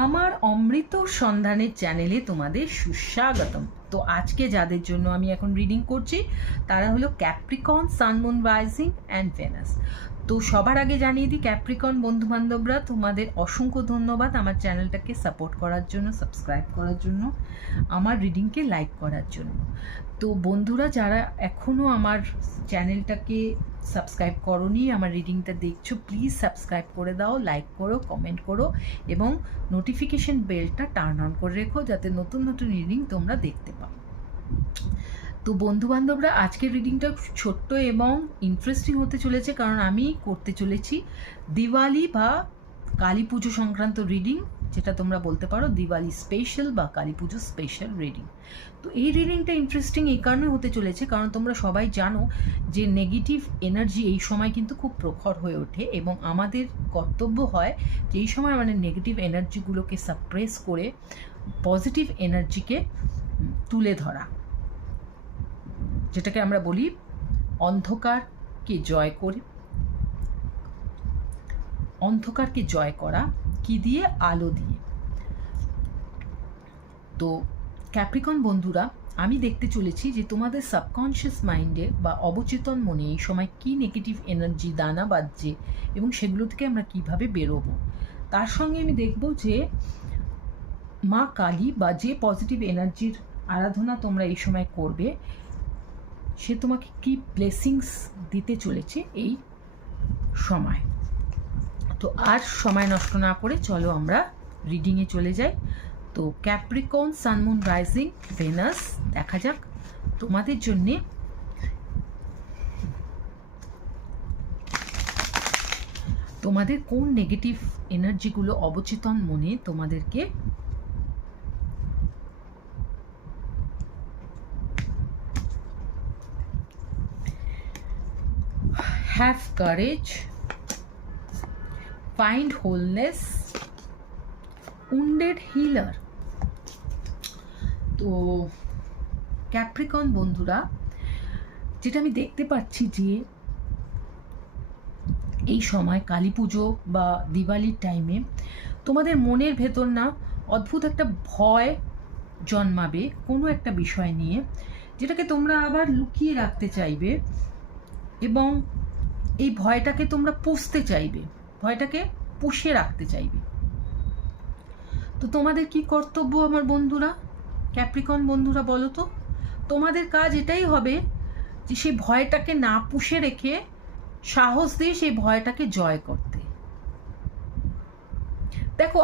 আমার অমৃত সন্ধানের চ্যানেলে তোমাদের সুস্বাগতম। তো আজকে যাদের জন্য আমি এখন রিডিং করছি তারা হলো Capricorn, sun, moon, rising and Venus. তো সবার আগে জানিয়ে দিই, ক্যাপ্রিকন বন্ধুবান্ধবরা তোমাদের অসংখ্য ধন্যবাদ আমার চ্যানেলটাকে সাপোর্ট করার জন্য, সাবস্ক্রাইব করার জন্য, আমার রিডিংকে লাইক করার জন্য। তো বন্ধুরা যারা এখনও আমার চ্যানেলটাকে সাবস্ক্রাইব করোনি, আমার রিডিংটা দেখছো, প্লিজ সাবস্ক্রাইব করে দাও, লাইক করো, কমেন্ট করো এবং নোটিফিকেশন বেলটা টার্ন অন করে রেখো যাতে নতুন নতুন রিডিং তোমরা দেখতে পাও। তো বন্ধুবান্ধবরা, আজকের রিডিংটা ছোট্ট এবং ইন্টারেস্টিং হতে চলেছে, কারণ আমি করতে চলেছি দিওয়ালি বা কালী পুজো সংক্রান্ত রিডিং, যেটা তোমরা বলতে পারো দিওয়ালি স্পেশাল বা কালী পুজো স্পেশাল রিডিং। তো এই রিডিংটা ইন্টারেস্টিং এই কারণে হতে চলেছে কারণ তোমরা সবাই জানো যে নেগেটিভ এনার্জি এই সময় কিন্তু খুব প্রখর হয়ে ওঠে এবং আমাদের কর্তব্য হয় যে এই সময় মানে নেগেটিভ এনার্জিগুলোকে সাপ্রেস করে পজিটিভ এনার্জিকে তুলে ধরা, যেটাকে আমরা বলি অন্ধকারকে জয় করে, অন্ধকারকে জয় করা কি দিয়ে? আলো দিয়ে। তো ক্যাপ্রিকন বন্ধুরা, আমি দেখতে চলেছি যে তোমাদের সাবকনশিয়াস মাইন্ডে বা অবচেতন মনে এই সময় কি নেগেটিভ এনার্জি দানা বাজছে এবং সেগুলো থেকে আমরা কিভাবে বেরোবো। তার সঙ্গে আমি দেখব যে মা কালী বা যে পজিটিভ এনার্জির আরাধনা তোমরা এই সময় করবে সে তোমাকে কি ব্লেসিংস দিতে চলেছে এই সময়। তো আর সময় নষ্ট না করে চলো আমরা রিডিংয়ে চলে যাই। তো Capricorn, sun, moon, rising, venous, দেখা যাক তোমাদের জন্যে তোমাদের কোন নেগেটিভ এনার্জিগুলো অবচেতন মনে তোমাদেরকে have courage, find wholeness, wounded healer. তো ক্যাপ্রিকন বন্ধুরা, যেটা আমি দেখতে পাচ্ছি যে এই সময় কালী পুজো বা দিওয়ালির টাইমে তোমাদের মনের ভেতর না অদ্ভুত একটা ভয় জন্মাবে কোনো একটা বিষয় নিয়ে, যেটাকে তোমরা আবার লুকিয়ে রাখতে চাইবে এবং এই ভয়টাকে তোমরা পুষতে চাইবে, ভয়টাকে পুষে রাখতে চাইবে। তো তোমাদের কি কর্তব্য আমার বন্ধুরা, ক্যাপ্রিকন বন্ধুরা বলো তো? তোমাদের কাজ এটাই হবে যে সেই ভয়টাকে না পুষে রেখে সাহস দিয়ে সেই ভয়টাকে জয় করতে। দেখো